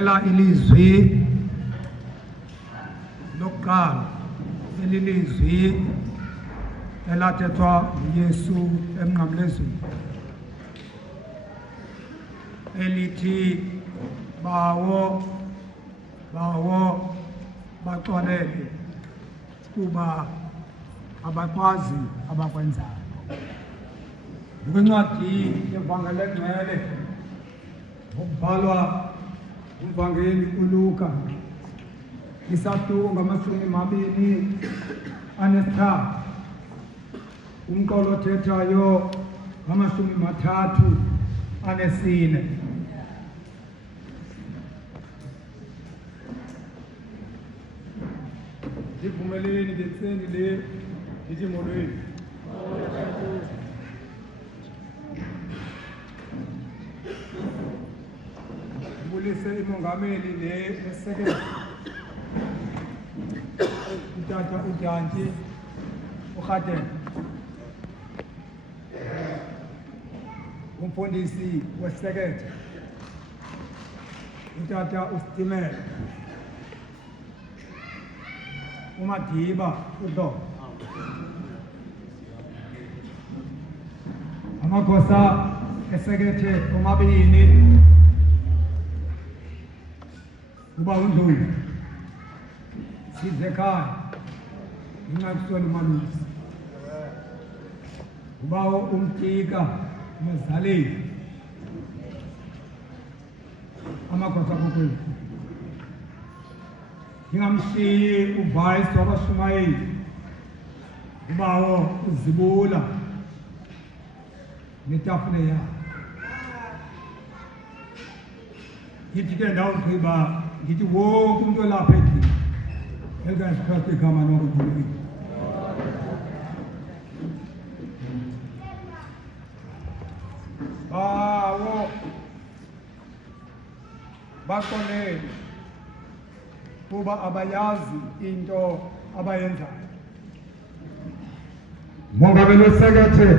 Ngicela ilizwi lokuqala elilizwi elathethwa uYesu emnqamlezweni elithi bawo baxolele kuba abakwazi abakwenzayo. Kwincwadi yevangeli engcwele okubhalwa umvangeli uLuka isahluko ngamashumi 23 umqolo othethayo ngamashumi 34. Ndivumeleni ngetseni le ndithi molweni. Ngibulise imongameli le esekela utata uJantyi uRhatebe, umfundisi wesekethe utata uStimela, uMadiba uDlomo, amagosa esekethe omabini, uba uNdlovu Sidlekhaya uNcakusweni Malusi, uba uMtika Mazaleni, amagosa kokwethu. Ngingamshiyi uVice wabashumayeli ubawo uzibula netafule yakhe. Ngithi ke ndawugqiba ngithi wonke umuntu olapha endlini elikaSikhristu igama lokukhululeka. Bawo baxolele kuba abayazi into abayenzayo. Mongameli wesekethe,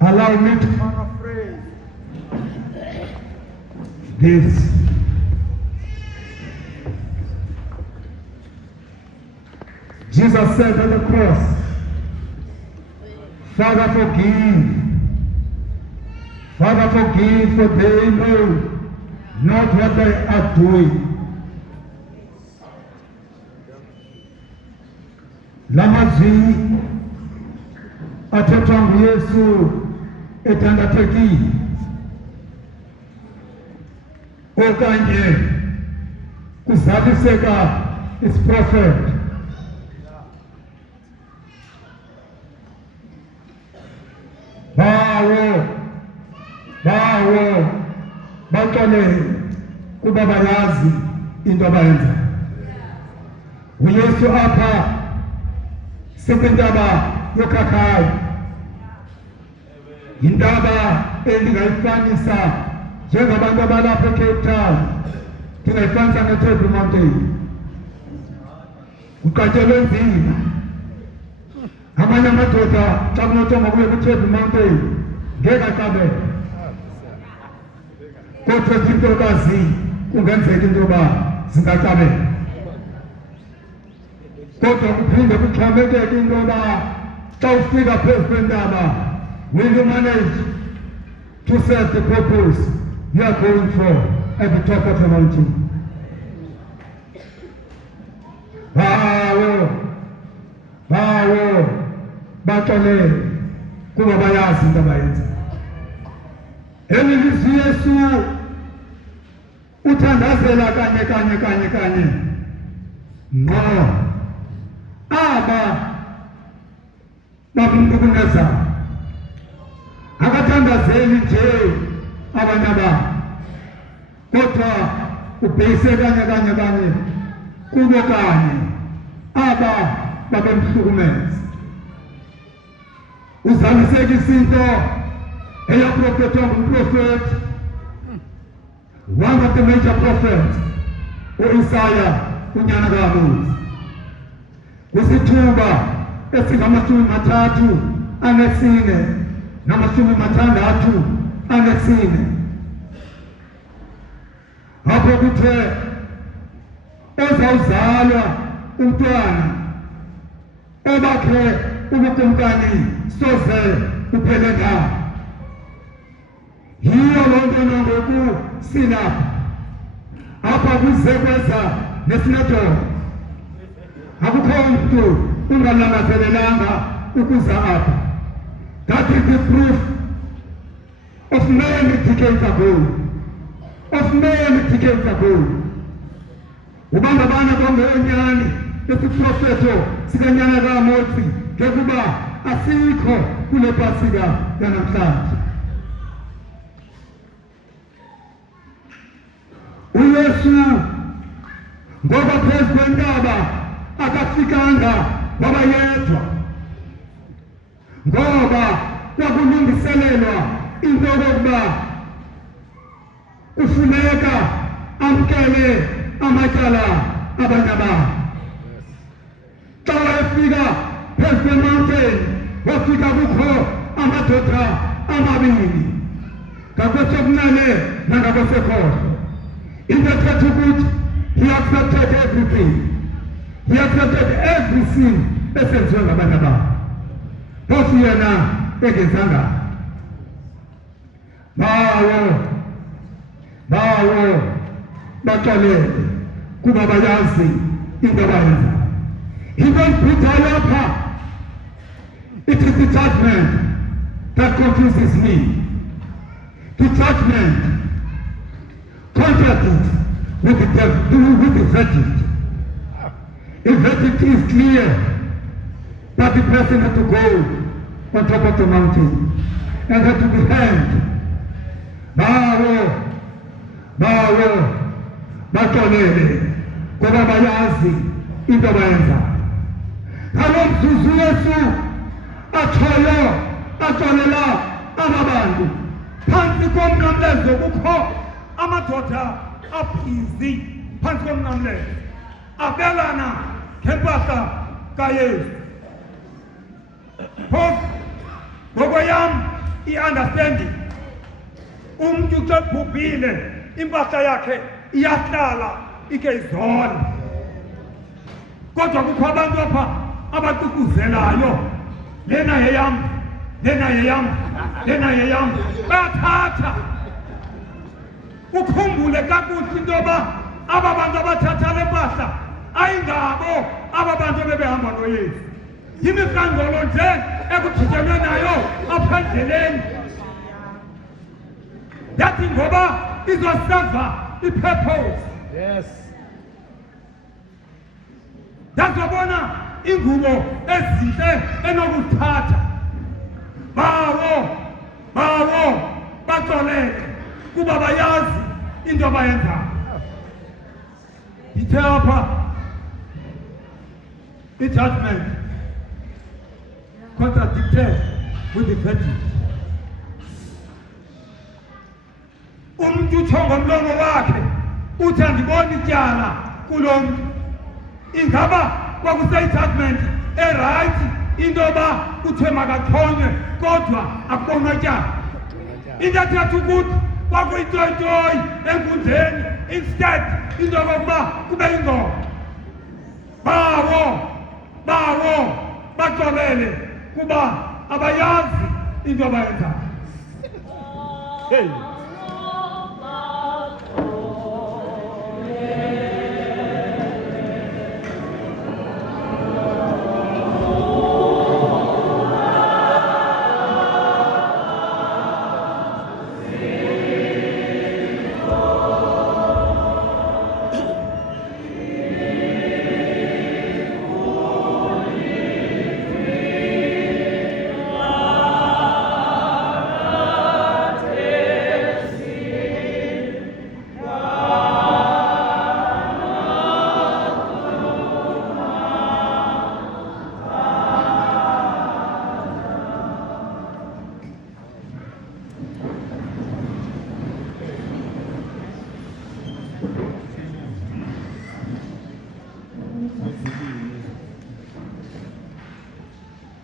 allow me to paraphrase this. Jesus said on the cross, Father, forgive, for they know not what they are doing. Lamazwi athethwa nguYesu ethandathekile okanye kuzaliseka isiprofeti. Bawo baxolele kuba bayazi into abayenzayo. uYesu apha sekwintaba yokhakhayo, yintaba endingayifanisa njengabantu abalapha eCape Town, ndingayifanisa neTable Mountain. Kuqatyelwe nzima. Amanye amadoda xa kunothongwa kuye kuTable Mountain ngeke aqabele, kodwa izintokazi kungenzeka into yoba zingaqabela. Kodwa kuphinde kuxhomekeke into yoba xa ufika phezu kwentaba, will you manage to serve the purpose you are going for at the top of the mountain? Bawo baxolele kuba bayazi into abayenzayo. Eli lizwi Yesu uthandazela kanye ngqo aba babumntukunezayo, akathandazeli nje abanye abantu, kodwa ubhekise kanye kubo kanye aba babemhlukumeza. Uzalisekisa into eyaprofethwa ngumprofethi, one of the major prophets, uIsaya unyana kaMosi, kusithuba esingamashumi 34 namashumi 6 anesine. Apho kuthe ozawuzalwa umntwana obakhe ubukumkani soze uphele ngapha. Yiyo loo nto nangoku silapha apha kuze kweza nesinetoro. Akukho mntu ungalangazelelanga ukuza apha. That is the proof of many decades ago. Of many decades ago. Ubangabana bongenyani esiprofeto sikanyana kaMotsi ngekuba asikho kule pasika yanamhlanje. uYesu ngoba phezu kwentaba akafikanga waba yedwa, ngoba kwakulungiselelwa into yokuba kufuneka amkele amatyala abanye abantu. Xa wayefika phezu kwemountain wafika kukho amadoda amabini, ngakwesokunene nangakwesekhohlo. Into ethetha ukuthi he accepted everything. He accepted everything esenziwe ngabantu abantu. Phofu yena engenzanga. Bawo baxolele kuba bayazi into abayenza. Even Peter lapha, it is the judgment that confuses me. The judgment contradicts with the verdict. The verdict is clear that the person had to go on top of the mountain and had to be hanged. Bawo baxolele kuba bayazi into abayenza. Ngaloo mzuzu Yesu atshoyo axolela aba bantu phantsi komnqamlezo kukho amadoda abhizi phantsi komnqamlezo abelana ngempahla kaYesu. Phofu ngokweyam i-understanding, umntu xa ebhubhile impahla yakhe iyahlala ike izole. Kodwa kukho abantu apha abaququzelayo, lena yeyam, lena yeyam, lena yeyam, bathatha. Ukhumbule kakuhle into yoba aba bantu abathatha le mpahla ayingabo aba bantu bebehamba noYesu. Yimiqangolo nje ekuthityelwe nayo apha endleleni. Yathi ngoba izoseva i-purpose. Yes. Yazobona ingubo ezinhle enokuthatha. Bawo baxolele kuba bayazi into abayenzayo. Ithe apha i-judgment contradicted with the verdict. Umntu utsho ngomlomo wakhe uthi andiboni tyala kulo mntu. Ingaba kwakuseyi-judgment e-right into yoba kuthiwe makaxhonywe kodwa akubonwa tyala. Into ethetha ukuthi kwakuyitoyitoyi enkundleni instead into yokokuba kube yingoma. Bawo baxolele kuba abayazi into abayenzayo. Hey.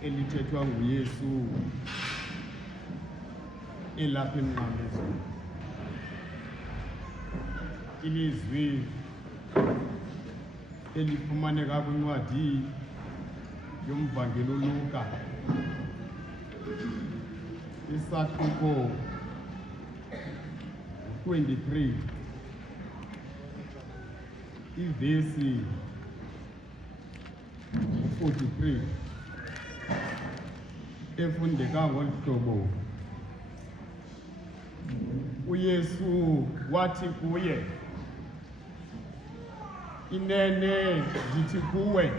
Elithethwa nguYesu elapha emnqamlezweni. Ilizwi elifumaneka kwincwadi yomvangeli uLuka, isahluko 23, ivesi 43, efundeka ngolu hlobo. uYesu wathi kuye, inene ndithi kuwe,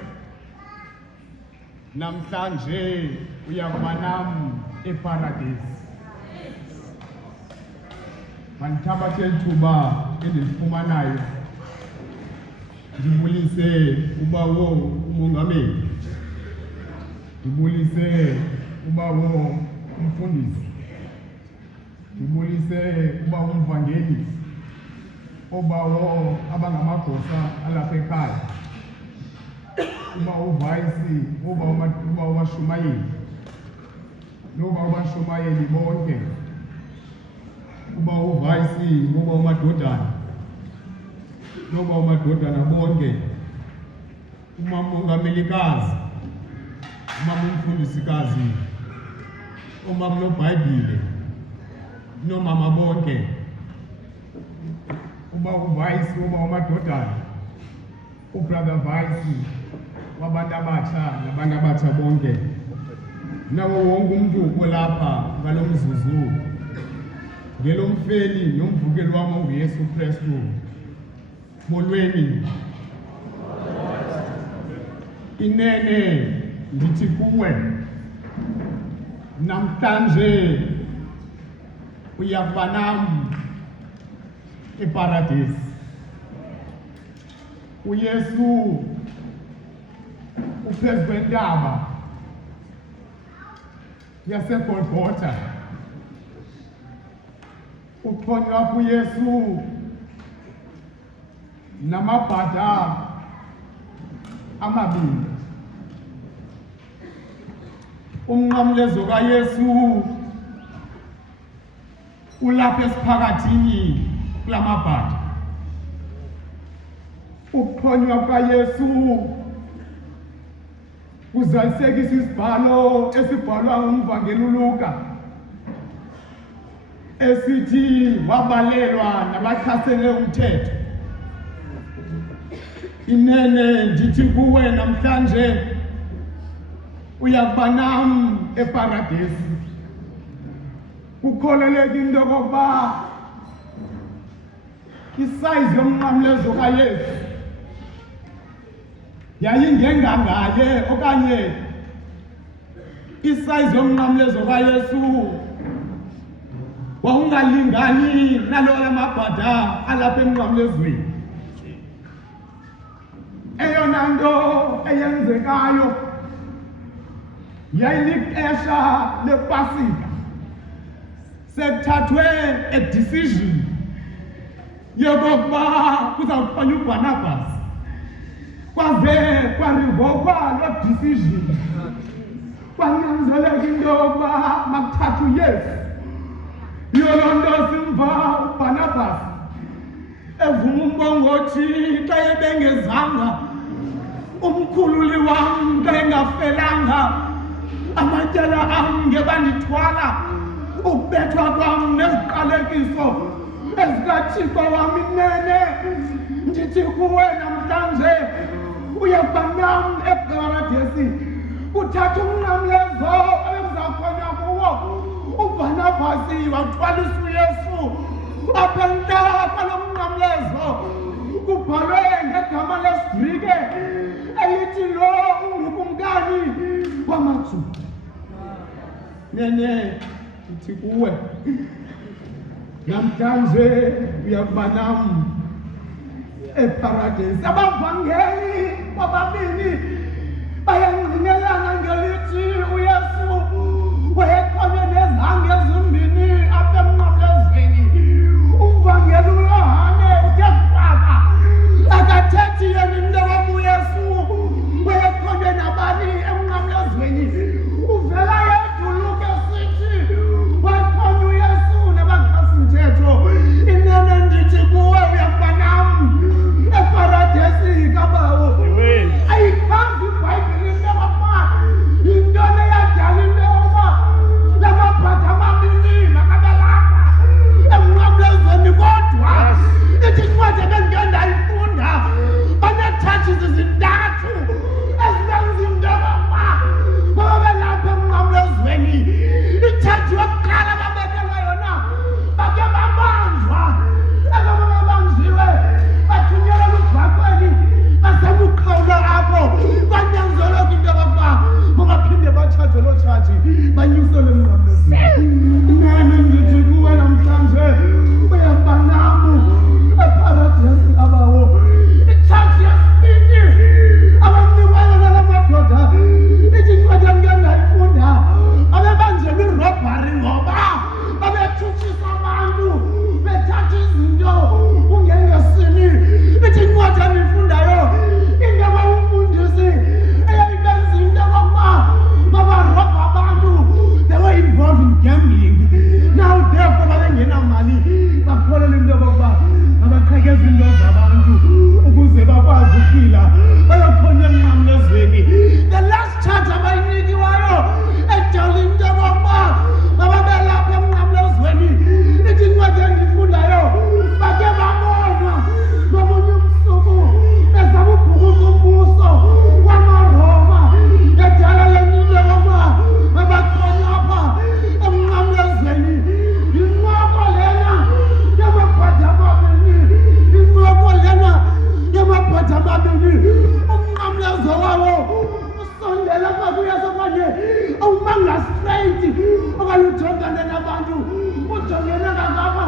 namhlanje uyakuba nam eparadesi. Mandithabathe ithuba endilifumanayo ndibulise ubawo umongameli, ndibulise ubawo umfundisi, ndibulise ubawo umvangeli, obawo abangamagosa alapha ekhaya, ubawo uvayisi, ubawo bashumayeli, nobawo bashumayeli bonke, ubawo uvayisi, nobawo amadodana, nobawo amadodana bonke, umama umongamelikazi, umama umfundisikazi, umama noBhayibhile, nomama bonke, uba uvayisi, uba amadodana, ubrother vayisi wabantu abatsha nabantu abatsha bonke, nawo wonke umuntu olapha ngalo mzuzu, ngelo mfeni nomvukeli wam onguYesu Kristu. Molweni. Inene ndithi kuwe, namhlanje uyakuba nam eparadesi. uYesu uphezu kwentaba yaseGolgotha, uxhonywa kuYesu namabhada amabili. Umnqamlezo kaYesu ulapha esiphakathini kulamabhada. Ukuxhonywa kaYesu kuzalisekisa isibhalo esibhalwa ngumvangeli uLuka esithi wabalelwa nabachasene umthetho. Inene ndithi kuwe, namhlanje uyakuba nam eparadesi. Kukholeleka into yokokuba isayizi yomnqamlezo kaYesu yayingengangaye, okanye isayizi yomnqamlezo kaYesu wawungalingani nalo yamabhada alapha emnqamlezweni. Eyona nto eyenzekayo yayilixesha lePasika, sekuthathwe a decision yokokuba kuzawuxhonywa uBarnabas, kwaze kwarivokwa loo decision, kwanyanzeleka into yokuba makuthathwe uYesu. Yiyo loo nto simva uBarnabas evuma umbongothi xa ebengezanga, umkhululi wam xa engafelanga, amatyala am ngebandithwala, ukubethwa kwam neziqalekiso ezikaThixo wam. Inene ndithi kuwe, namhlanje uyakuba nam eparadesi. Kuthatha umnqamlezo ebekuzawuxhonywa kuwo uBarnabas, wathwalisa uYesu apha entaba lo mnqamlezo. Kubhalwe ngegama lesiGrike elithi lo ungukumkani wamaJuda. Nene ndithi kuwe, namhlanje uyakuba nam eparadesi. Abavangeli bobabini bayangqinelana ngelithi uYesu wayexhonywe nezange ezimbini apha emnqamlezweni. Umvangeli uYohane uthe qhwaka, akathethi yena into yokuba uYesu wayexhonywe nabani emnqamlezweni. Uvela yedwa uLuka esithi waxhonywa uYesu bangastraight okanye ujongane nabantu ujongene kangaka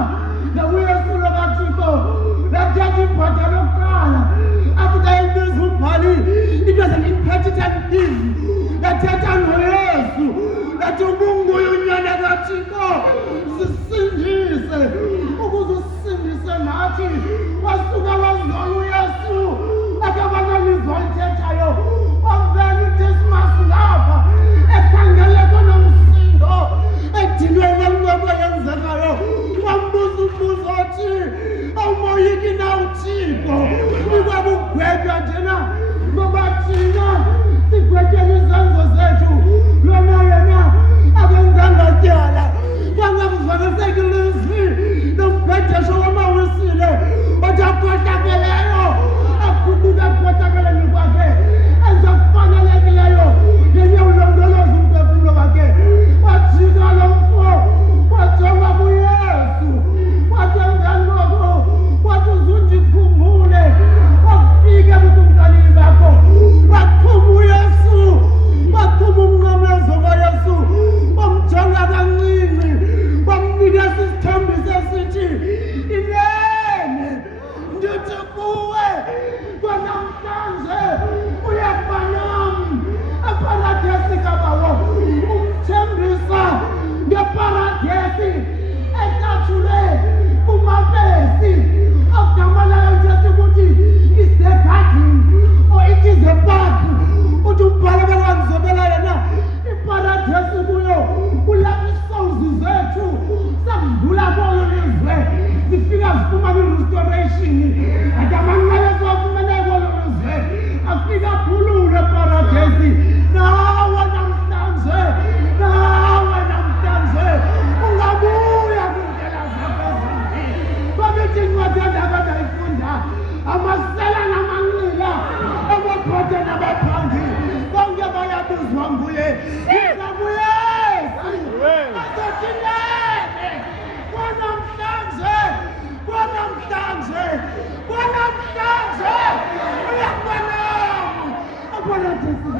nakuyesu lakathixo lathatha ibhatha lokuqala after ibiza umbhali it was an impetitive thing lathatha noyesu lathi ubunguye unyana kathixo sisindise ukuze usindise nathi wasuka wazona uyesu akabanalizwa lithethayo wavela udismas ngapha ekhangeleko nomsindo edinwe nanqwebo yenzekayo wambuza umbuzo othi awumoyiki na uthixo ikwaba ukugwetywa njena ngoba thina sigwetyela izenzo zethu lona yena akenzanga tyala kwangakuzakiseki lizwi nombhedesho wamawisile othi akhohlakeleyo akubuka ekukhohlakeleni kwakhe enza kufanelekileyo yenye ulondoloza umphefumlo wakhe wajika lo mfo wajonga kuyesu wathi emveni koko wathi uzundiphumule wafike kukumkani bakho waqhuba uyesu waqhuba umnqamlezo kayesu wamjonga kancinci wamnika isithembiso esithi inene ndithi kuwe kwanamhlanje uyakuba nam eparadesi kabawo umthembisa ngeparadesi ecathule kumapesi agama layo lithetha ukuthi is the garden or it is a park uthi umbhalo bekangizobela yena iparadesi kuyo kulapho isouls zethu sakudlula kuyo lizwe zifika zifumana i-restoration ati amanqabezo afumene kulo lizwe afika aphulule eparadesi nawe namhlanje ungabuya kwindlela zakho ezimbi babethi incwadi yandaba ndayifunda amasela namanqila abaphothe nabaphangi bonke bayabizwa nguye iza kuyesi azothi nene kwanamhlanje uyakuba nam eparadesi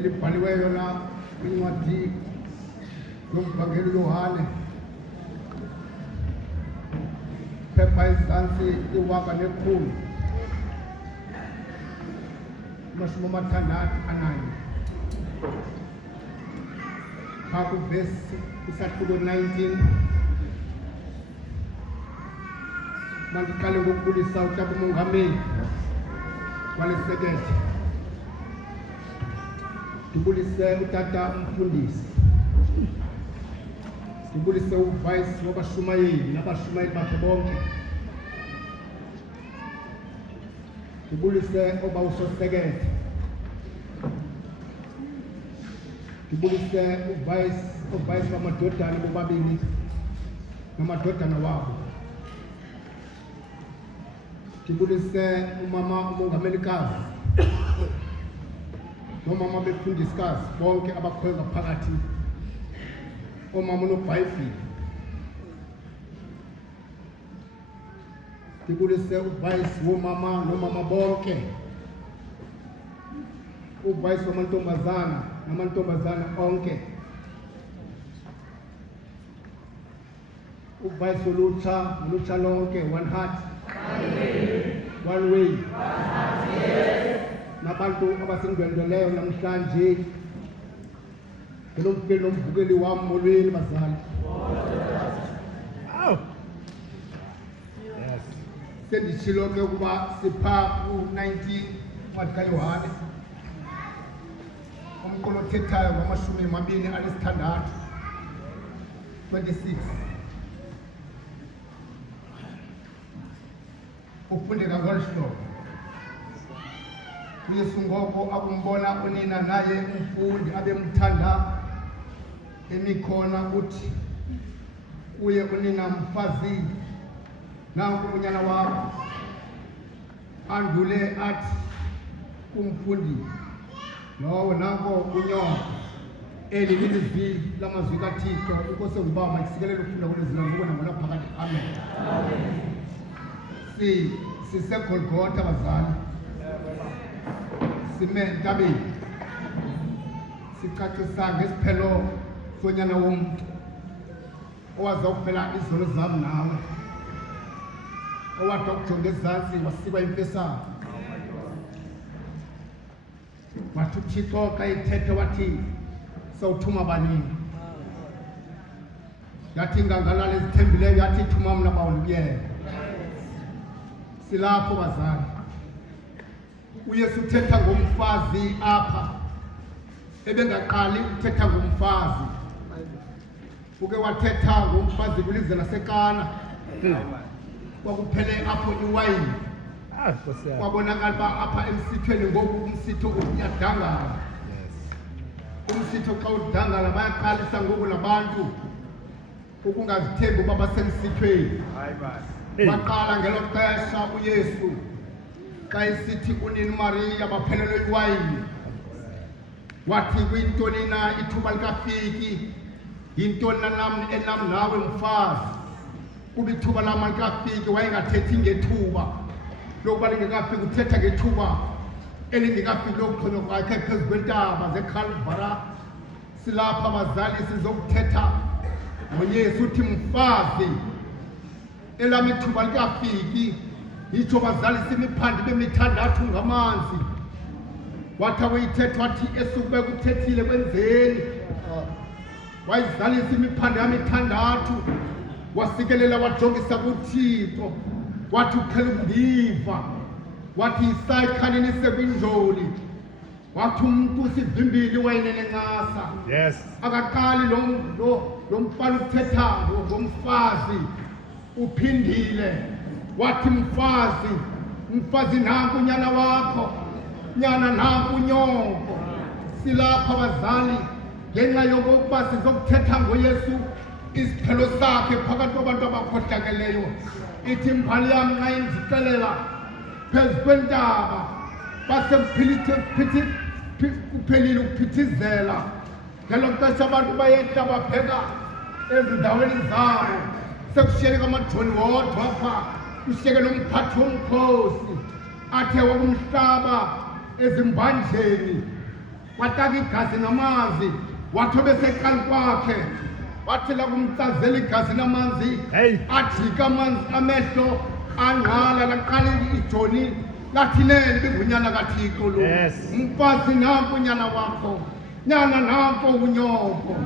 elibhaliweyo la kwincwadi yomvangeli Yohane phepha ezantsi 100 mashumi amathandathu ananye phaa kuvesi isahluko 19 mandiqale ngokubulisa utata umongameli walesekethe ndibulise utata umfundisi ndibulise uvice wabashumayeli nabashumayeli bakhe bonke ndibulise oba usosekethe ndibulise uvice wamadodana bobabini namadodana wabo ndibulise umama umongamelikazi nomama befundisikazi bonke abakhoyo ngaphakathi omama unobhayibhile ndibulise uvice womama nomama bonke uvice wamantombazana namantombazana onke uvice olutsha nolutsha lonke one heart one way nabantu abasindwendweleyo namhlanje ngelomvukeli nomvukeli wam molweni bazali senditshilo ke ukuba sipha ku-19 Ncwadi kaYohane umqolo othethayo ngo-26 26 ufundeka ngolu hlobo. uYesu ngoko akumbona unina naye umfundi abemthanda emikhona uthi kuye unina, mfazi, nanku unyana wakho. Andule athi kumfundi lowo, nanko unyoko. Eli lilizwi lamazwi kaThixo. Inkosi engubaba isikelele ukufunda kulezina ngokuna ngona phakathi. Amen. Sisegolgotha bazali, sime entabeni, sicacisa ngesiphelo sonyana womntu owaza ukuphela izono zam nawe, owathi ukujonga ezantsi wasikwa imfesana. Wathi uThixo xa ethetha wathi sawuthuma banini. Yathi ngangalala ezithembileyo yathi thuma mna bawulukuyela. Silapho bazali, uYesu uthetha ngomfazi apha ebengaqali uthetha ngomfazi. Uke wathetha ngomfazi kwilizwe laseKana. Kwakuphele apho iwayini. Kwabonakala uba apha emsithweni ngoku umsitho uyadangala. Umsitho xa udangala bayaqalisa ngoku nabantu ukungazithembi uba basemsithweni. Baqala ngelo xesha uYesu xa esithi unini Mariya baphelelwe iwayini. Wathi kwintoni na ithuba likafiki, yintoni enam nawe mfazi. Kuba ithuba lam likafiki wayengathethi ngethuba lokuba lingekafiki, uthetha ngethuba elingekafiki lokuxhonywa kwakhe phezu kwentaba zeKhalvari. Silapha abazali sizokuthetha ngoYesu. Uthi mfazi, elam ithuba likafiki. Yitsho bazali simiphandi bemithandathu ngamanzi. Wathi awuyithetha wathi esukube kuthethile kwenzeni. Wayizalisa imiphandi yamithandathu, wasikelela wajongisa kuThixo. Wathi uqhela ukundiva. Wathi yisayikhaleni sekwinjoli. Wathi umntu sivimbile iwayini nencasa. Yes. Akaqali lo mfana ukuthetha ngomfazi uphindile. Wathi mfazi nanku unyana wakho, nyana nanku unyoko. Silapha abazali ngenxa yokokuba sizokuthetha ngoYesu isiphelo sakhe phakathi kwabantu abakhohlakeleyo. Ithi mbhali yam nxa indixelela phezu kwentaba kuphelile ukuphithizela. Ngelo xesha abantu bayehla babheka ezindaweni zabo, sekushiyeka amajoni wodwa apha, kushiyeke nomphathi womkhosi athe wakumhlaba ezimbanjeni, wataka igazi namanzi, wathobe seqali kwakhe, wathi lakumtsazela igazi namanzi, ajika amanzi amehlo angqala, laqala ijoni lathi neli bingunyana kaThixo lo. Mfazi nanku unyana wakho, nyana nanku unyoko.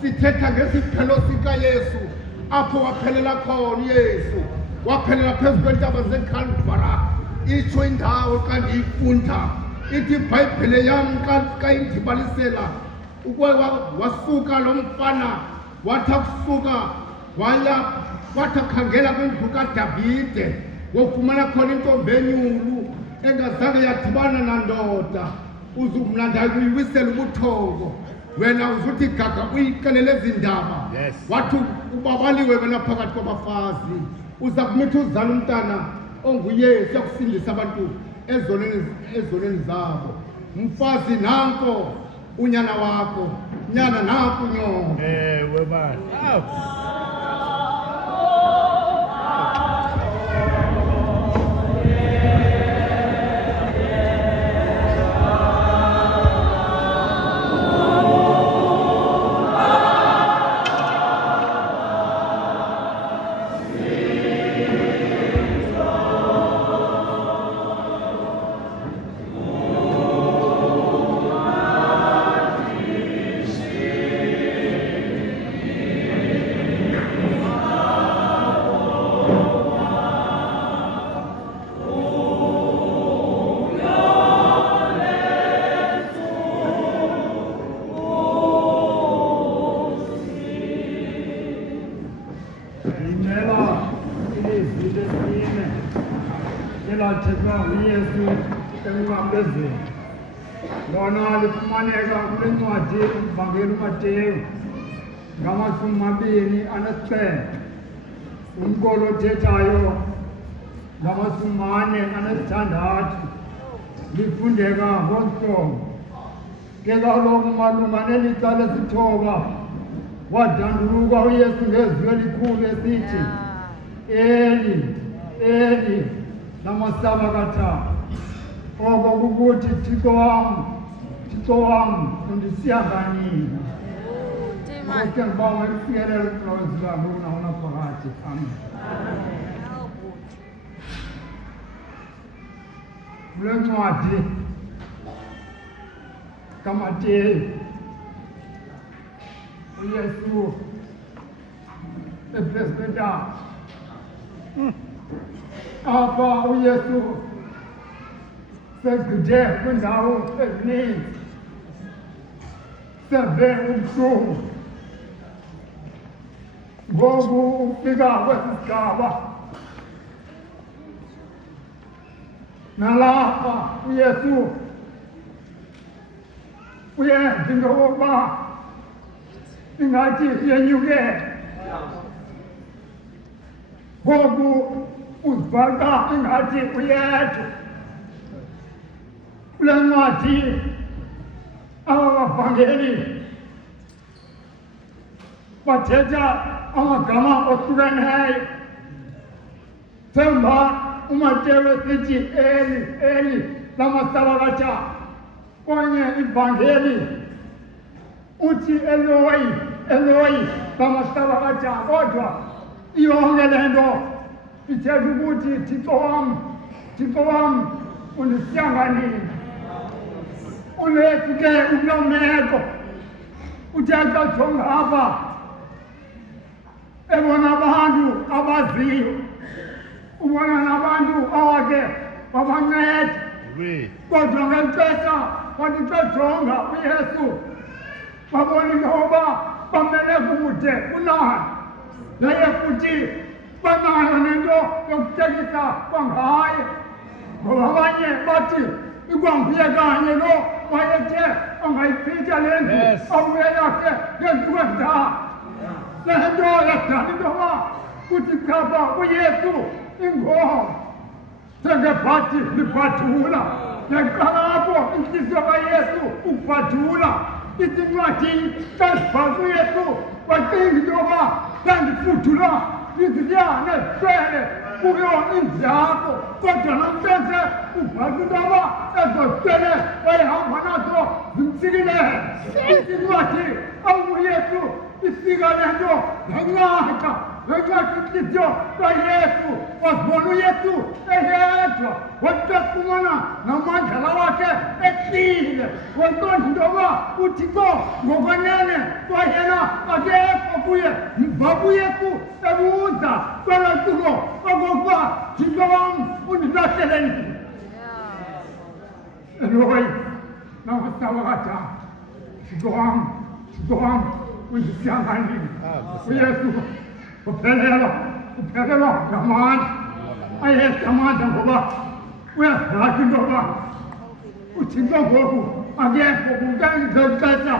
Sithetha ngesiphelo sikaYesu apho waphelela khona uYesu. Waphelela phezu kwentaba zeKhalvari. Itsho indawo xa ndiyifunda ithi iBhayibhile yam xa indibalisela wasuka lo mfana, wathi akusuka wathi akhangela kwindlu kaDavide, wofumana khona intombi enyulu engazange yadibana nandoda. Mna ndakuyiwisela ubuthongo, wena uzuthi gaga uyixelele ezindaba. Wathi ubabaliwe wena phakathi kwabafazi, uza kumitha uzala umntana onguYesu akusindisa abantu ezonweni zabo. Mfazi nanko unyana wakho, nyana nanku unyoko. Ngicela ilizwi lesine elathethwa nguYesu emnqamlezweni. Lona lifumaneka kule ncwadi uMvangeli uMateyu ngama-27 umqolo othethayo ngama-46 lifundeka ngomhlobo. Ke kaloku malunga nelixa lesithoba wadanduluka uYesu ngezwi elikhulu esithi, Eli, Eli, lama sabakthani. Oko kukuthi, Thixo wam, undisiya nganini? Ke ngiba malifikelela ulwazi lwalo naphakathi. Amen. Kule ncwadi kaMateyu uYesu epresbitari apha uYesu segqithe kwiindawo ezininzi, seve ubuhlungu. Ngoku ufika kwesi sigaba nalapha uYesu uyenza into yokokuba ingathi yenyukele. Ngoku uzibhaqa ingathi uyedwa. Kule ncwadi aba bavangeli bathetha amagama ohlukeneyo. Themba uMateyu esithi Eli, Eli, lama sabakthani. Kwenye ivangeli uthi Eloi, Eloi, lama sabakthani. Kodwa iyonke le nto ithetha ukuthi Thixo wam, undisiya nganini? UYesu ke ukuloo meko uthi xa jonga apha ebona abantu abaziyo, ubona nabantu awake babanceda. Kodwa ngeli xesha wathi xa jonga uYesu babona into yoba bamele kude kunaye, yaye futhi banayo nento yokuhlekisa kwangaye. Ngoba abanye bathi ikwanguye kanye lo wayethe angayichitha le ndlu abuye yakhe ngeentsuku ezindala. Le nto yadala into yoba kuthi chapha uYesu ingoma njengebhadi libhadula. Neqalapho intliziyo kaYesu ukubhadula. Ithi incwadi xa sibhala uYesu wacinga into yoba ndandifudula izilwane ziswele kuyo indlu yakho. Kodwa namhlanje ubhala into yoba ezo ziswele wayehamba nazo zimsikilele. Ithi incwadi uYesu ifika le nto yanceda. Ngenxa intliziyo kaYesu wazibona uYesu eyedwa, wathi efumana namandla wakhe ehlile. Waqonda into yoba uThixo ngokwenene kwayena akekho kuye. Mva uYesu ebuza kwelaa ntulo okokuba Thixo wam undilahlele nini? Eloi, lama sabakthani. Thixo wam, undisiya nganini? uYesu uphelelwa ngamandla. Ayehla amandla ngoba uyazazi into yoba uThixo ngoku akekho. Ngexesha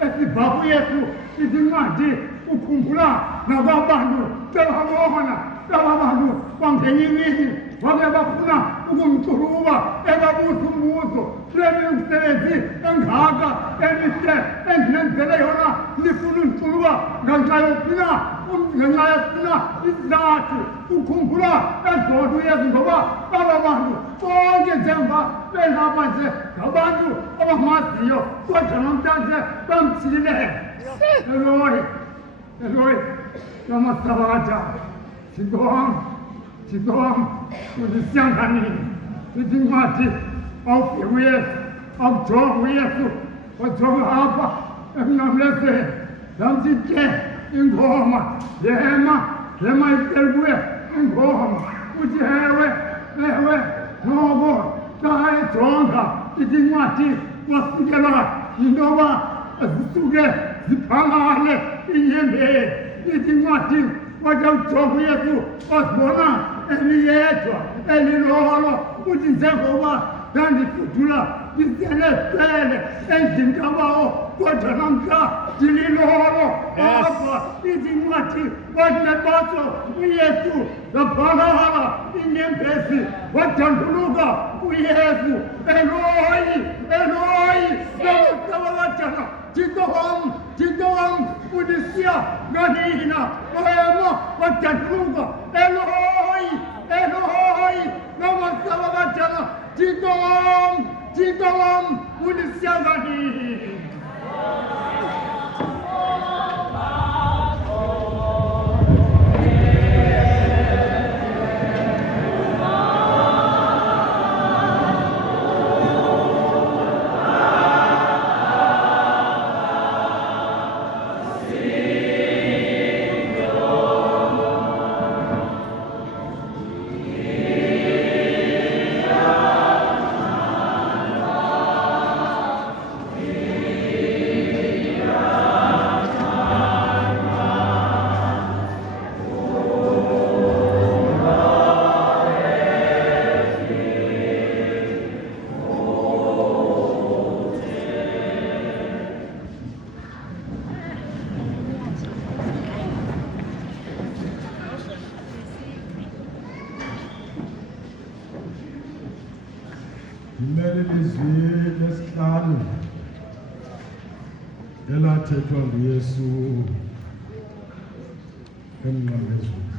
esibha kuYesu izincwadi ukhumbula nababantu bebabona abantu kwangenye imini wake bafuna ukumcuruba ebabuza umbuzo. Kule misebenzi engaka emihle endinenzele yona ndifuna undicuruba ngenxa yophina isizathu. Ukhumbula ezodwa uYesu ngoba aba bantu bonke njengoba belapha nje ngabantu abamaziyo, kodwa namhlanje bamthile. Eloi, lama sabakthani. Thixo wam, undisiya nganini? Ithi incwadi awufika uYesu, awujonga uYesu, wajonga apha emnqamlezweni. Yamthi ke ingoma yema icele kuye ingoma. Uthi ewe, noko xa ejonga ithi incwadi wafikelwa yinto yoba zisuke ziphangale inyembezi. Ithi incwadi kodwa uJobe uYesu ozibona eliyedwa elilolo uthi njengoba ndandifudula ndiselesele endlini kabawo kodwa namhla ndililolo apha izincwadi wadinebotso uYesu zabhalala inyembezi wadanduluka uYesu Eloyi Eloyi sabawatana Thixo wam undisiya nganina oyema wadanduluka Eloyi Eloyi sabawatana Thixo wam undisiya nganina. Lesihlanu elathethwa nguYesu emnqamlezweni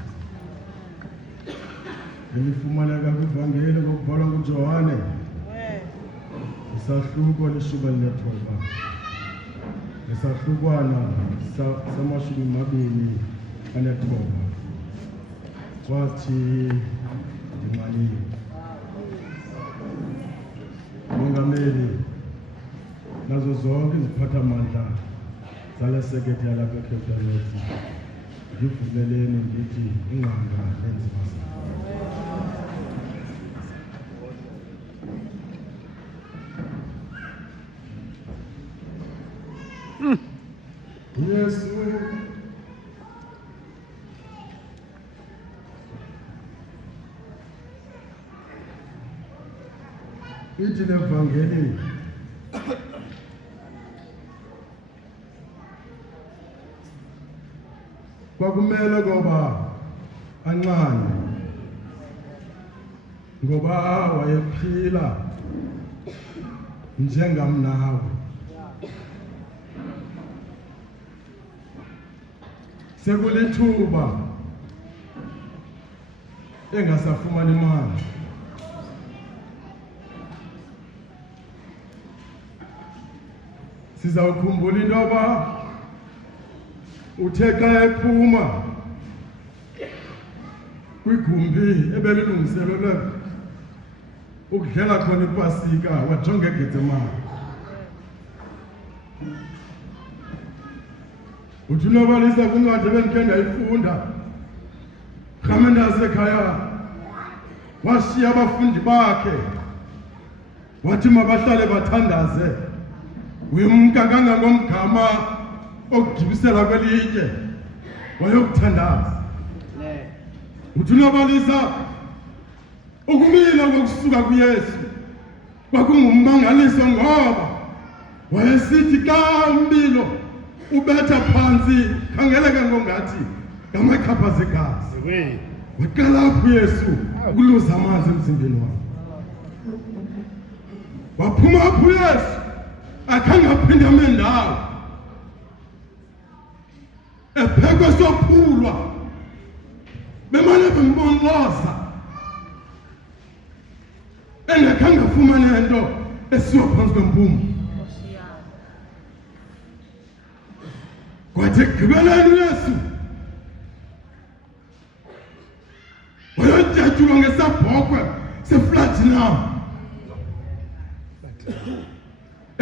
elifumaneka kwivangeli ngokubhalwa nguJohane isahluko leshumi elinethoba isahlukwana samashumi amabini anethoba wathi ndinqaliwe Mongameli nazo zonke iziphathamandla zale sekethe yalapha eKhefthanethi ngivumeleni ngithi ingqanga enzima Yesu ithi levangeli kwakumele ngoba anqane ngoba wayephila njengamnawe sekulithuba engasafumani imali sizawukhumbula into yoba uthe xa ephuma kwigumbi ebelilungiselelwe ukudlela khona ipasika wajonga eGetsemane uthi unobalisa kwincwadi ebendikhe ndayifunda rhame ndasekhaya washiya abafundi bakhe wathi mabahlale bathandaze wemka kangangomgama okugibisela kwelitye wayokuthandaza uthi unobalisa ukumila kokusuka kuYesu kwakungummangaliso ngoba wayesithi xa umbilo ubetha phansi khangeleka ngongathi ngamakhapha zegazi waqala apho uYesu ukuluza amanzi emzimbeni wakhe waphuma apho uYesu akhange aphinde amendawo ephekwe sophulwa bemane bembonqoza engakhange afumane nto esiwa phansi kwempumlo kwathi ekugqibeleni uYesu wayotyatyulwa ngesabhokhwe seplatinum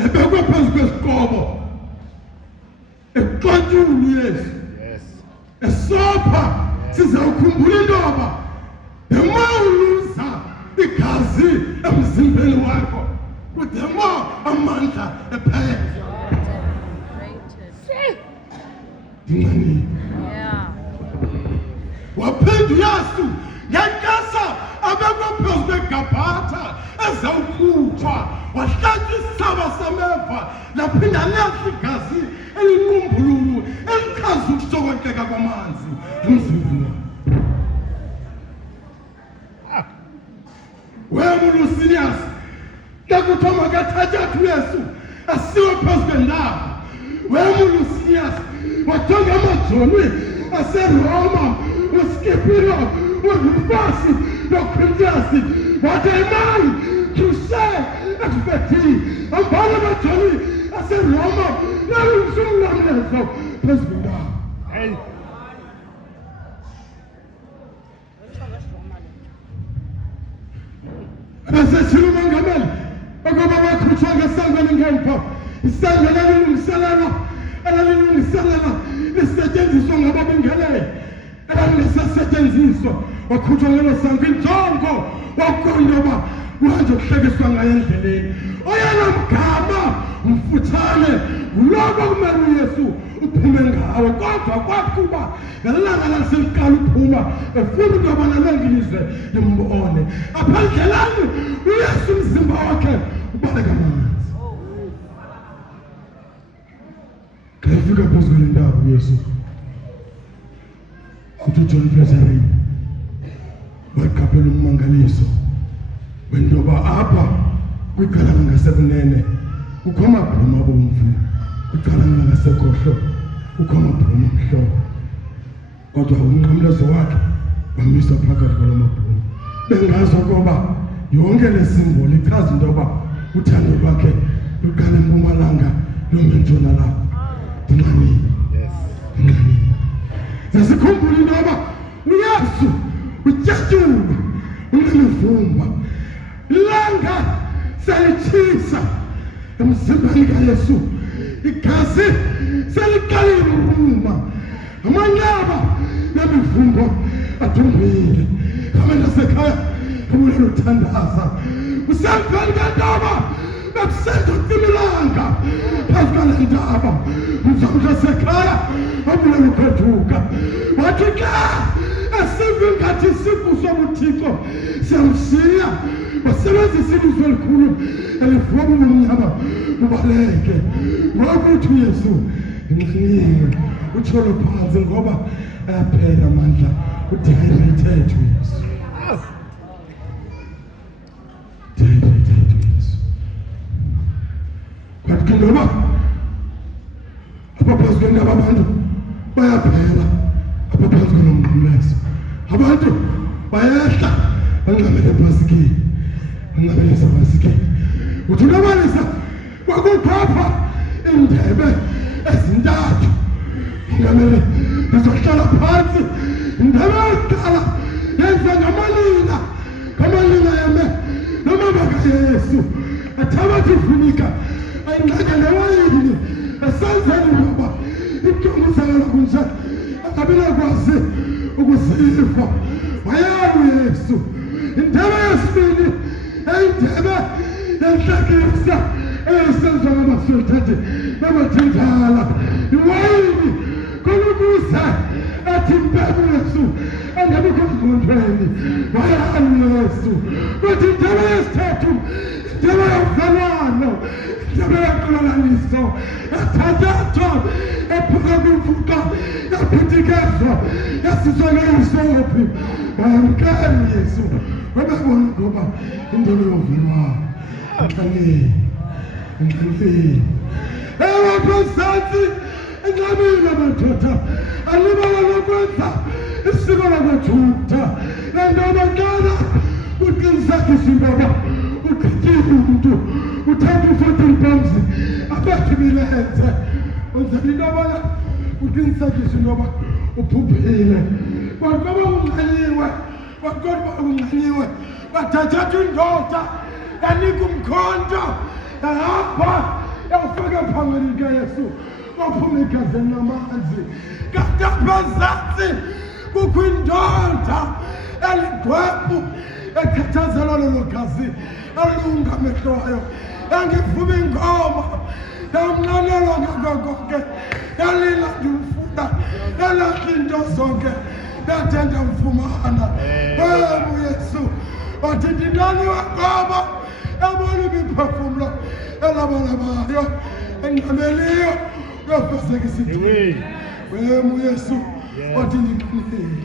ebekwe phezu kwesiqobo exatyulwa uYesu esopha sizawukhumbula into yoba demawuluza igazi emzimbeni wakho kudemo amandla ephela ndinqanile waphinda uYesu ngekasa abekwa phezu kwegabhatha ezawukhutshwa wahlatshwa isaba sameva laphinda lefa igazi eliqumbululu elichaza ukusokonkeka kwamanzi emzimbeni weMulusinias kakuthiwa makathathathe uYesu asiwe phezu kwendaba weMulusinias wajonga amajoni aseRoma uSkipiro uRufasi noQuintus wathi imali tuse ekufethi ambala amajoni aseRoma nalumsumlamlezo phezu kwendaba Abaseshiluma ngameli okuba bakhutshwa ngesango elingempha isango elalilungiselela lisetyenziswa ngababingelele elalingesisetyenziso wakhutshwa ngelo sango injongo wakuqonda uba kuhanjwe kuhlekiswa ngaye endleleni oyena mgama mfutshane ngulowo kumele uYesu uphume ngawo kodwa kwakuba ngelanga lasekuqala uphuma efuna into yobana lengilizwe limbone apha endleleni uYesu umzimba wakhe ubaleka amanzi xa efika phezu kwentaba uYesu uthi uJohn Petering waqaphela ummangaliso wento yoba apha kwicala langasekunene kukho amabhuma abomvu kwicala langasekhohlo kukho amabhuma amhlophe kodwa umnqamlezo wakhe wamisa phakathi kwala mabhuma bengazi ukuba yonke le simboli ichaza into yoba uthando lwakhe luqala empumalanga lome ntshonalanga ndinqanile zasikhumbula into yoba uYesu utyatyulwa unemivumba ilanga selitshisa emzimbeni kaYesu igazi seliqalile ukuma amanyaba nemivumbo adumbile amantasekhaya kubulela uthandaza usemveni kantaba bekusenda ucimilanga phezu kwale ntaba mzamntasekhaya abulela uphethuka wathi xa esiva ingathi isipho sobuthixo siyamshiya basebenzisa ilizwi elikhulu elivuma ubumnyama bubaleke ngoku uthi uYesu inxenye utsholo phansi ngoba ayaphela amandla udehydrated uYesu dehydrated uYesu kwathi ngoba apha phezu kwendaba abantu bayaphela apha phezu kwenomnqamlezo abantu bayehla banqamele ebhasikeni banqamele ebhasikeni uthi unabalisa kwakuphapha indebe ezintathu ngamele ndizohlala phansi indebe yokuqala yenza ngamalina yeme nomama kaYesu athabatha ivunika ayinqakele wayini esenzela intoba iqongiselelo kunje angabinakwazi ukuziva wayazi uYesu indebe yesibili indebe yenhlekisa esenziwa ngabasoldathi babathindala iwayini kolukuze athi mpela uYesu angabikho engqondweni wayazi uYesu kuthi indebe yesithathu indebe yovelwano indebe yoqolelaniso ethathathwa ephuka kwimfuqa yaphithikezwa yasiswa ngeyisophi bayamkela uYesu babebona ngoba indebe yovelwano enxanini ewaphesansi enxabile madoda alibala lokwenza isiko lakwaJuda lendoba qala uqinisekisa intoba ugqityiwe umntu uthatha u-14 pounds abethi imilenze wenzela intoba uqinisekisa intoba uphuphile kwakuba unxanyiwe wathathatha indoda yanika umkhonto yahamba yawufika phambili kaYesu waphuma egazini namanzi kanti apha ezantsi kukho indoda elidwebu ekhathazelwa lelo gazi alunga amehlo wayo yangivuma ingoma yamlalelwa ngako konke yalila ndimfuna yalahla into zonke ndathe ndamfumana. Yesu wathi ndinqaniwe ngoba ebona imiphefumlo elabalabayo engqameliyo uyofezeka isidingo. Yesu wathi ndinqanile.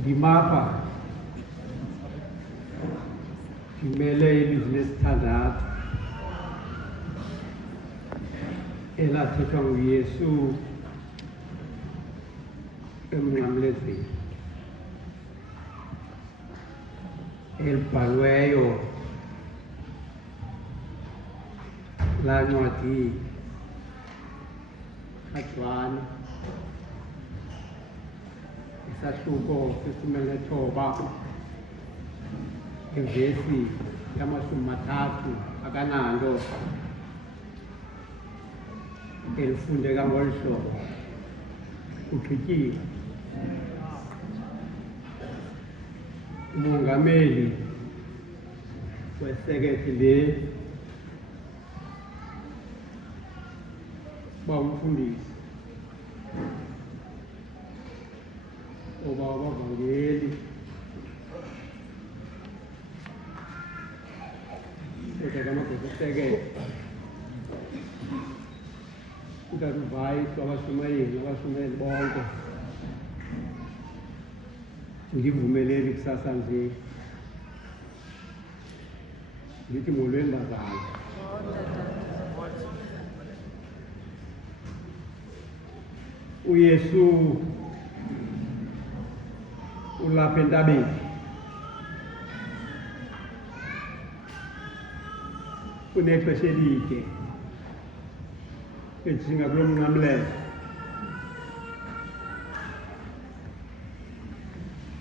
Ngimapha ngimele ilizwi lesithandathu elathethwa nguYesu emnqamlezweni elibhalweyo laa ncwadi kaJohane isahluko sesibini nethoba evesi yama-30 akananto elifundeka ngolu hlobo kugqityiwe. Umongameli wesekethe le bawumfundisi oba abavangeli kodwa esekethe utatuvayisi abashumayeli bonke ndivumeleli kusasa nje ndithi molweni bazali. uYesu ulapha entabeni kunexesha elide ejinga kulo mnqamlezo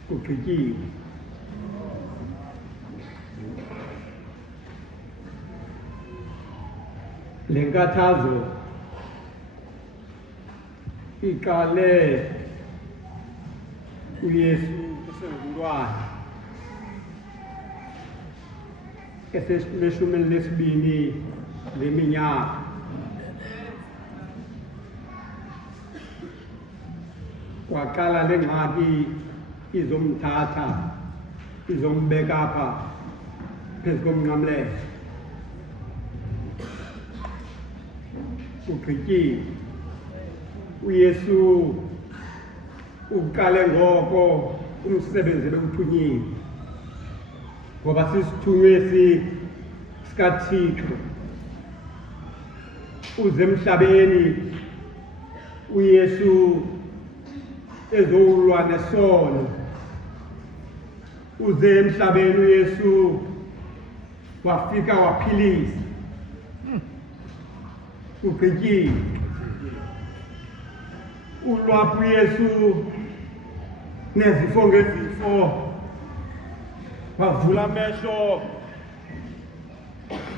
kugqityiwe. Le nkathazo iqale uYesu esengumntwana eseshumini lesibini leminyaka. Waqala le ngxaki izomthatha izombeka apha phezu komnqamlezo kugqityiwe. uYesu uqale ngoko umsebenzi ebewuthunyiwe ngoba sisithunywe sikaThixo uze emhlabeni uYesu ezowulwa nesono. Uze emhlabeni uYesu wafika waphilisa kugqityiwe. Ulwapha uYesu nezifo ngezifo wavula amehlo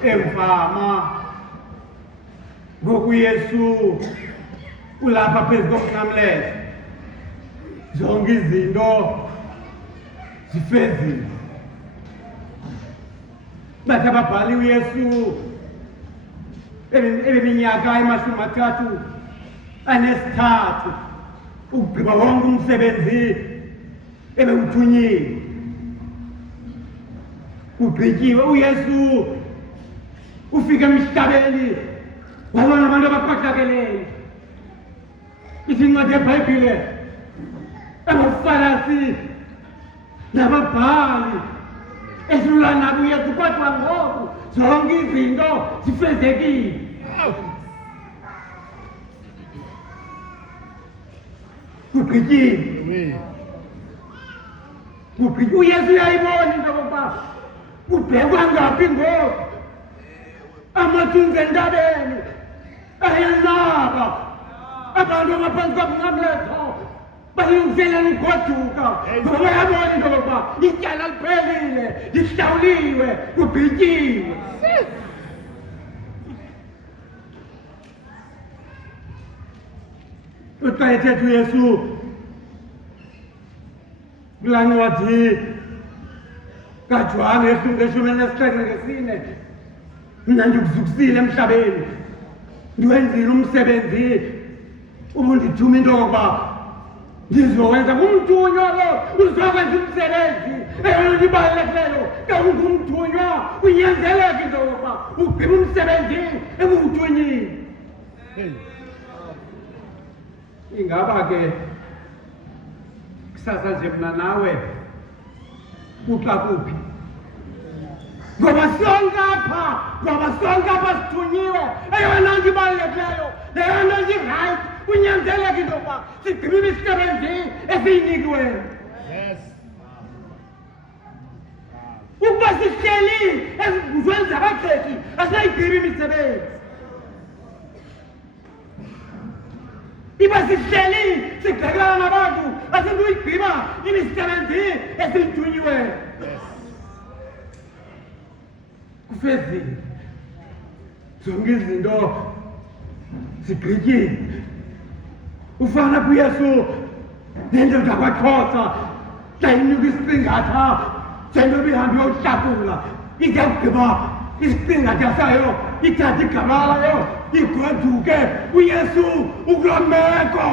emfama. Ngoku uYesu ulapha phezu komnqamlezo, zonke izinto zifezile. Bathi ababhali uYesu ebeminyaka 33 ukugqiba wonke umsebenzi ebewuthunyiwe. Kugqityiwe. uYesu ufika emhlabeni wabona abantu abakhohlakeleyo. Ithi incwadi yeBhayibhile abafarisi nababhali esilwa nabo uYesu kodwa ngoku zonke izinto zifezekile. Kugqityiwe. uYesu uyayibona into yokuba kubhekwa ngaphi ngoku. Amathunzi entabeni ayanaba, abantu abaphansi kwabunqamletho balungiselela ugoduka ngoba bayabona into yokuba ityala liphelile, lihlawuliwe, kubhityiwe. Xa ethetha uYesu kulaa ncwadi kaJohane ehlungu 17:4, mna ndikuzukisile emhlabeni ndiwenzile umsebenzi ubundithuma into yokuba ndizowenza. Ngumthunywa lo uzokwenza umsebenzi eyona nto ibalulekileyo. Xa ungumthunywa kunyanzeleka into yokuba ugqibe umsebenzi ebuwuthunyiwe. Ingaba ke kusasa nje mna nawe kuxa kuphi? Ngoba sonke apha sithunyiwe eyona nto ibalulekileyo neyona nto irayithi. Kunyanzeleka into yokuba sigqibe imisebenzi esiyinikiweyo. Ukuba sihleli ezinguzweni zabagxeki asayigqibi imisebenzi. Iba sihleli sigqekana nabantu asintuyigqiba imisebenzi esiyithunyiweyo. Kufezile zonke izinto zigqityile. Ufana kuYesu nendoda kwaXhosa xa inika isiqingatha sento ebihambe yohlakula ide kugqiba isiqingatha sayo ithathe igama layo igoduke. uYesu ukuloo meko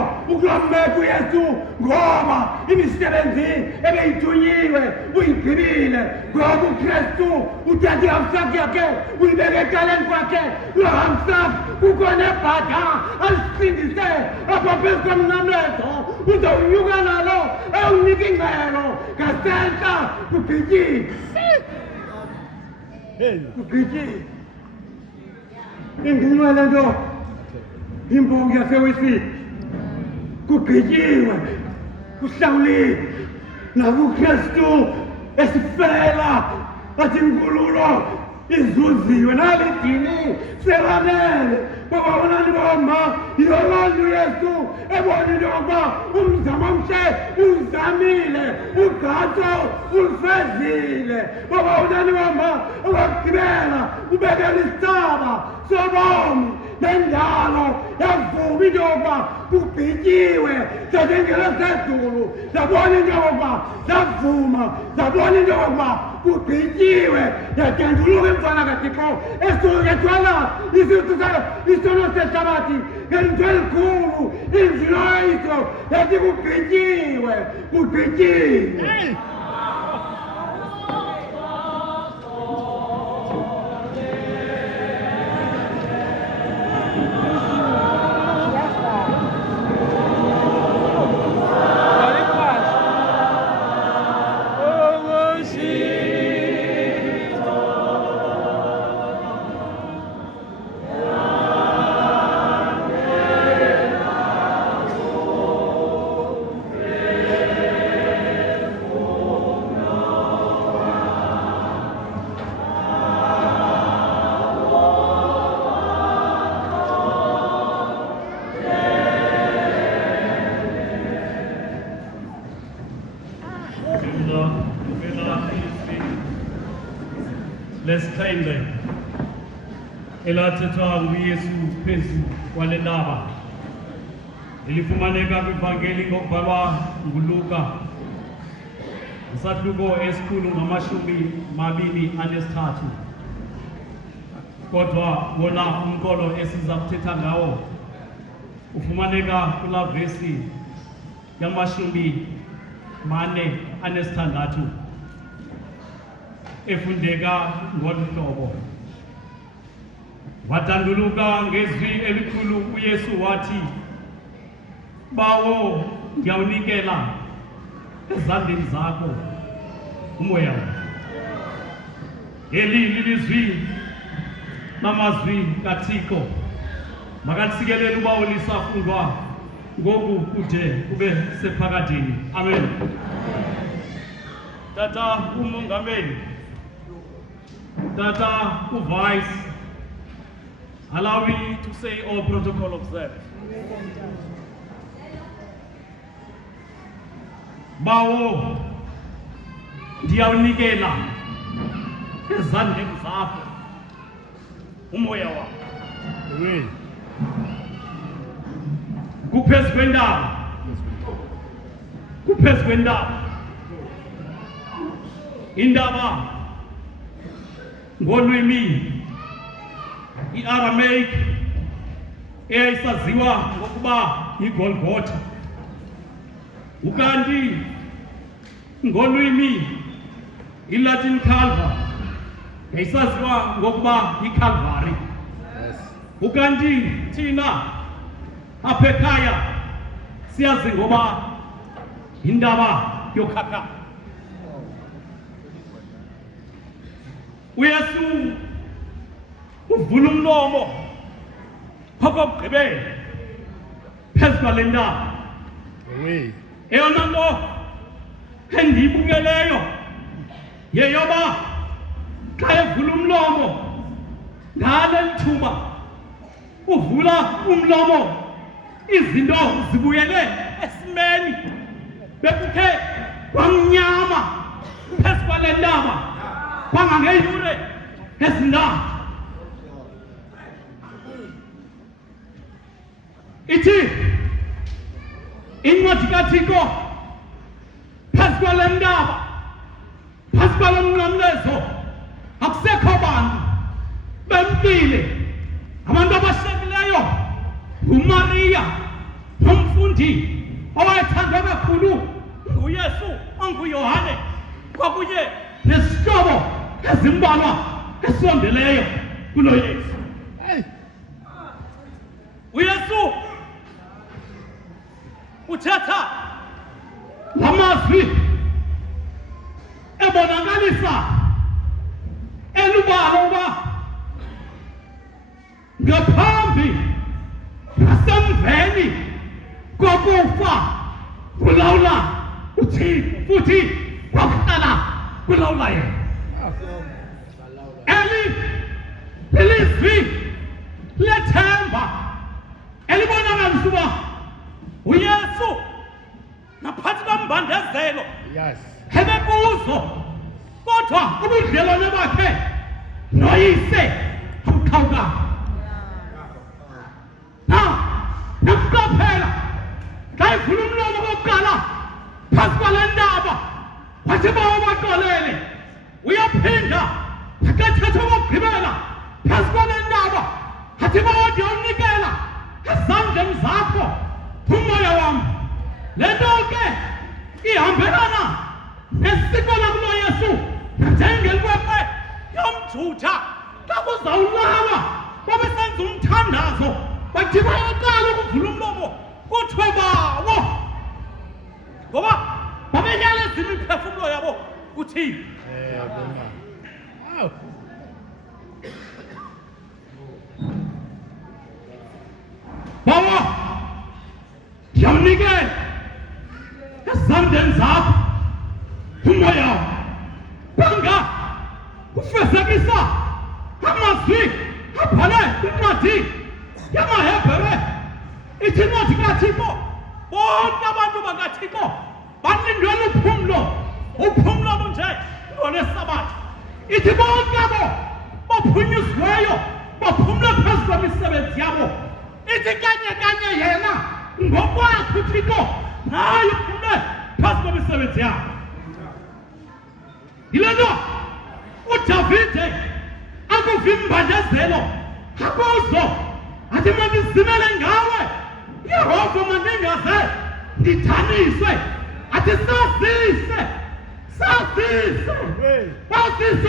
uYesu ngoba imisebenzi ebeyithunyiwe uyigqibile. Ngoba uKristu uthathe ihamsaki yakhe uyibeke ecaleni kwakhe. Loo hamsaki kukho nebhada alisindise apha phezu komnqamletho. Uzawunyuka nalo eyowunika ingxelo ngasentla. Kugqityile. Kugqityile. Ingenxa le nto impungu yasewisini kugqityiwe, kuhlawuliwe. NakuKristu esifela athi inkululo izuziwe nalidini selanele. Bababonani boma yolonye uYesu ebona into yokuba umzamo omhle uzamile, ugqatso ulufezile. Bababonani boma okokugqibela ubekela isithaba sobomi nendalo yavuma into yokuba kugqityiwe. Zadengelo zezulu zabona into yokuba zavuma, zabona into yokuba kugqityiwe. Yadanduluka imfana kaThixo esuke ethwala isono sehlabathi ngelinto elikhulu. Inziloyiso yathi kugqityiwe, kugqityiwe. lesixhenxe elathethwa nguYesu phezu kwale ndaba elifumaneka kwivangeli ngokubhalwa nguLuka isahluko esikhulu ngamashumi 23. Kodwa wona umqolo esiza kuthetha ngawo ufumaneka kula vesi yamashumi 46 efundeka ngolu hlobo. Watanduluka ngezwi elikhulu uYesu wathi, bawo ndiyawunikela ezandleni zakho umoya. Eli lilizwi namazwi kaThixo makalisekelele uba olisafundwa ngoku kude kube sephakadini. Amen. Tata umongameli, Tata uvice, allow me to say all protocol observed. Bawo ndiyawunikela ezandleni zakho umoya wakho kuphezu kwendaba indaba ngolwimi i-Aramaic eyayisaziwa ngokuba yiGolgotha, ukanti ngolwimi i-Latin Calva yayisaziwa ngokuba yiCalvary, ukanti thina apha ekhaya siyazi ngoba indaba yokhakha. uYesu uvula umlomo okokugqibela phezu kwale ndaba. Eyona nto endiyibukeleyo yeyoba xa evula umlomo ngale lithuba uvula umlomo izinto zibuyele esimeni, bekukhe kwamnyama phezu kwale ndaba kwangangeeyure ezintathu. Ithi incwadi kaThixo phezu kwale ndaba, phezu kwalo mnqamlezo akusekho bantu bemkile. Abantu abashiyekileyo nguMariya nomfundi owayethandwa kakhulu nguYesu onguYohane, kwakunye nesihlobo ezimbalwa esondeleyo kulo Yesu. uYesu uthetha ngamazwi ebonakalisa elubala uba ngaphambi nasemveni kokufa kulawula uThixo, futhi kwakuqala kulawula yena. Lilizwi lethemba elibonakalisa uba uYesu naphantsi kombandezelo ebekuzo, kodwa ubudlelwane bakhe noyise abuqhawukanga. Nakuqaphela xa ivula umlomo kokuqala phezu kwale ndaba wathi bawabaxolele, uyaphinda akathetha okokugqibela phezu kwale ndaba athi bawandiyawunikela ezandleni zakho umoya wam. Le nto ke ihambelana nesiko lakulo Yesu njengenkwenkwe yomJuda xa kuzawulawa babesenza umthandazo, bathi bayaqala ukuvula umlomo kuthiwe bawo, ngoba babenyalezile imiphefumlo yabo kuThixo. Bawo ndiyawunikela ezandleni zakho umoya wakho. Banga kufezekisa amazwi abhalwe kwincwadi yamaHebhere. Ithi incwadi kaThixo bonke abantu bakaThixo balindele uphumlo olunje ngolweSabatha. Ithi bonke abo baphunyuziweyo baphumle phezu kwemisebenzi yabo. Ithi kanye yena ngokwakhe uThixo naye uphumle phezu kwemisebenzi yabo. Yile nto uDavide akuva imbandezelo akuzo, athi mandizimele ngawe Yehova, mandingaze ndithaniswe. Athi sazise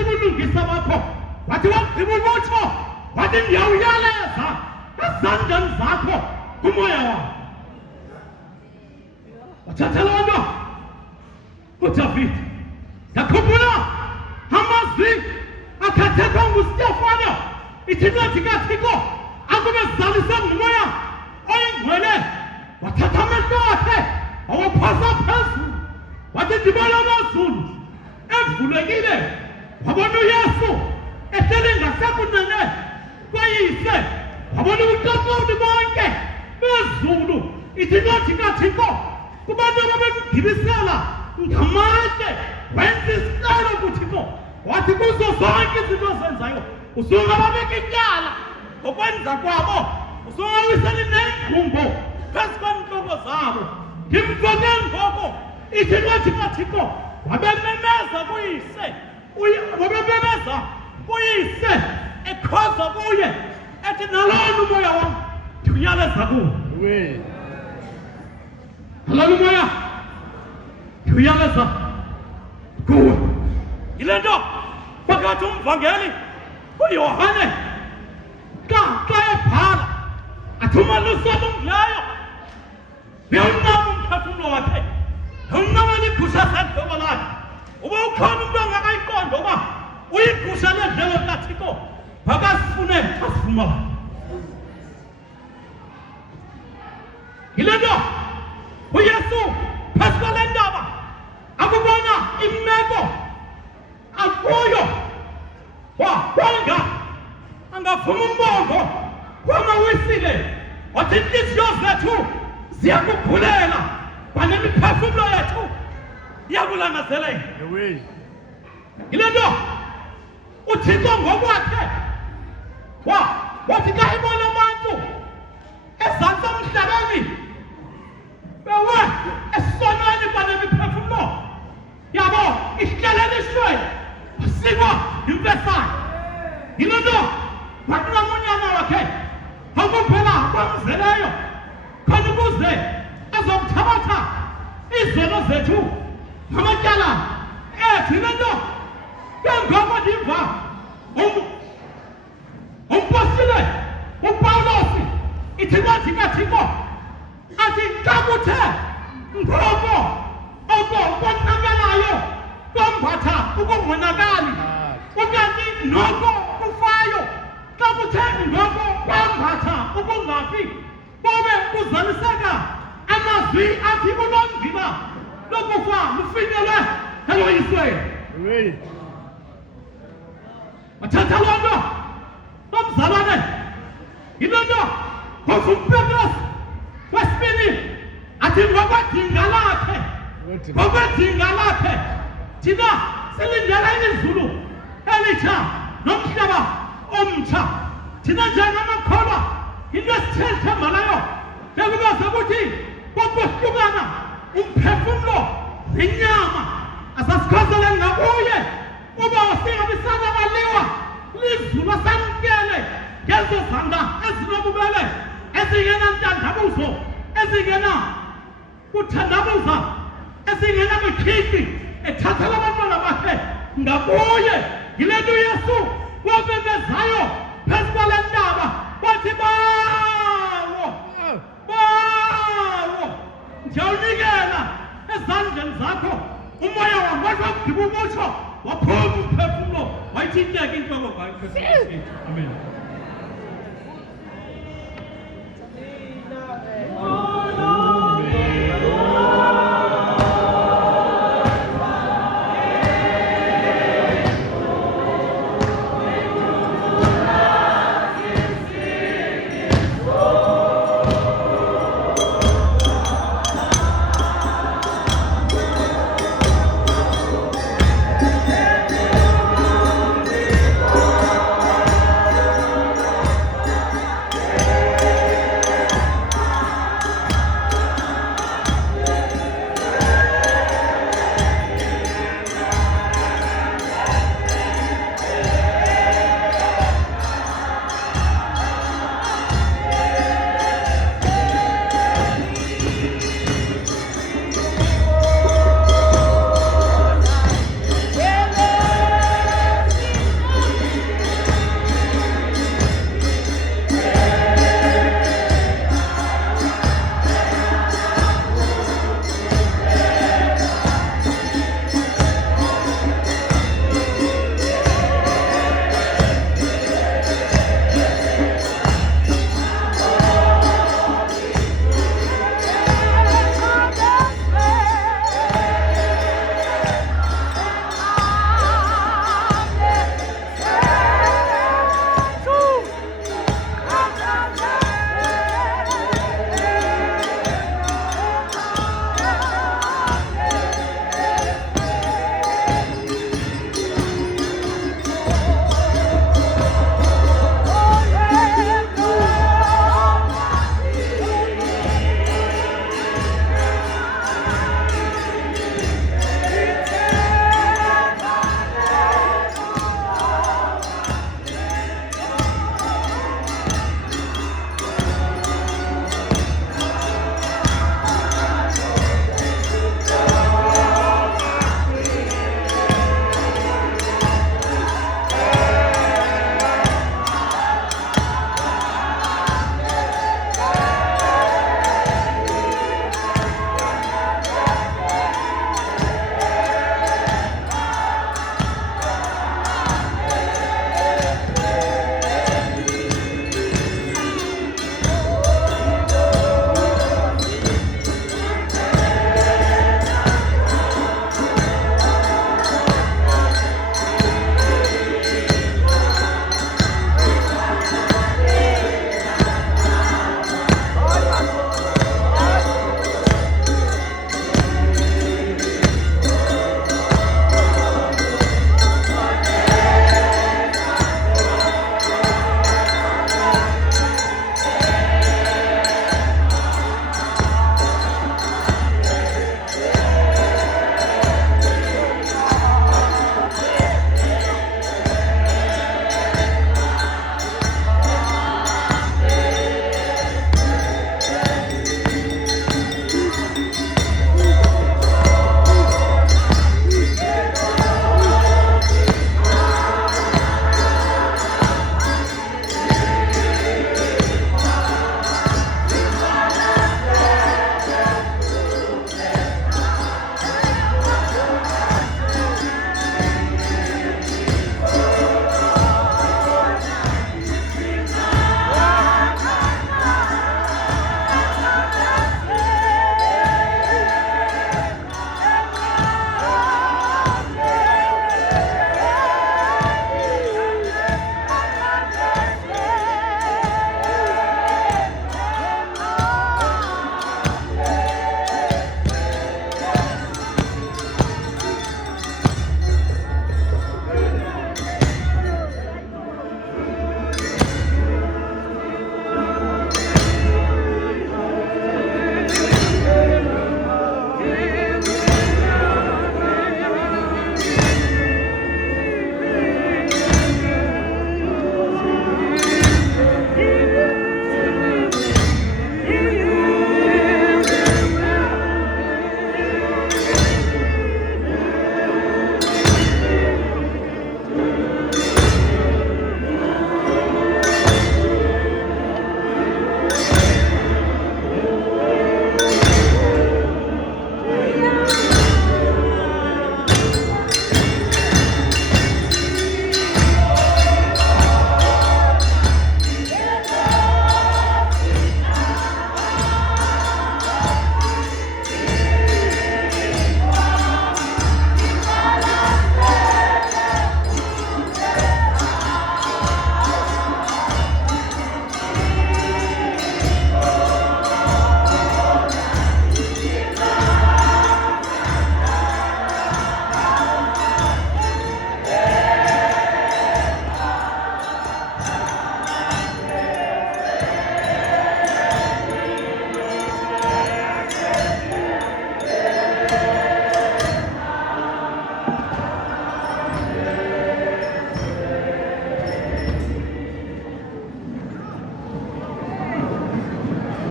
ubulungisa bakho. Wathi wagqiba ubutsho wathi ndiyawuyaleza ezandleni zakho umoya wakho. Wathatha loo nto uDavide ndakhumbula amazwi akhe Wathethwa nguStefano ithinathi kaThixo akube zalise ngumoya oyingcwele wathatha amehlo akhe wawaphasa phezulu wathi ndibona amazulu evulekile wabona uYesu ehleli ngasekunene kwayise wabona ubuqaqawuli bonke bezulu ithinathi kaThixo kubantu ababemgibisela ngamatye wenza isicelo kuThixo wathi kuzo zonke izinto ozenzayo usungababeka ityala ngokwenza kwabo usungawiseli nengqumbo phezu kwentloko zabo ngimkoke ngoko ithinathi kaThixo wabememeza kuyise ekhoza kuye ethi nalona umoya wam ndiwunyaleza kuwe nalona umoya ndiwunyaleza kuwe yile nto phakathi umvangeli uYohane xa ebhala athi umalusi olungileyo uyawuncama umphefumlo wakhe uyawuncamela igusha sedlelo lakhe uba ukhona umntu angakayiqonda uba uyigusha ledlelo likaThixo makasifune xa sifumana yile nto uYesu phezu kwale ndaba akubona imeko akuyo wanga angavuma umbongo wamawisile wathi inhliziyo zethu ziyakughulela kwanemiphefumlo yethu iyakulangazelela yile nto uThixo ngokwakhe wathi xa ibona abantu ezantsi emhlabeni bewe esonweni kwanemiphefumlo yabo ihlelelishwe wasikwa imfesane yile nto wakunamonyana wakhe akuphela kwamzeleyo khona ukuze azokuthabatha izono zethu ngamatyala ethu yile nto ke ngoko ndiva umpostile uPawulosi ithinathi kaThixo athi xa kuthe ngoko oko konakalayo kombatha ukungonakali ukanti noko kufayo xa kuthe ngoko kwambatha ukungafi bobe kuzaliseka amazwi athi kulondila lokufa lufinyelwe eloyisweni wathatha loo nto nomzalwane yile nto ngovumpetros wesibini athi ngokwedinga lakhe thina silindela izulu elitsha nomhlaba omtsha thina njengamakholwa into esithembayo bekuba sekuthi kokuhlukana umphefumlo nenyama asasikhozele ngakuye uba singabisana baliwa lizulu samkele ngezo zanga ezinobubele ezingenantandabuzo ezingena kuthandabuza ezingena kwikhiphi ethathela abantwana bakhe ngakuye yile nto uYesu wabemezayo phezu kwale ndaba wathi bawo ndiyawunikela ezandleni zakho umoya wam wazakugqiba umutsho waphuma umphefumlo wayithinteka intloko ngayo. Amen.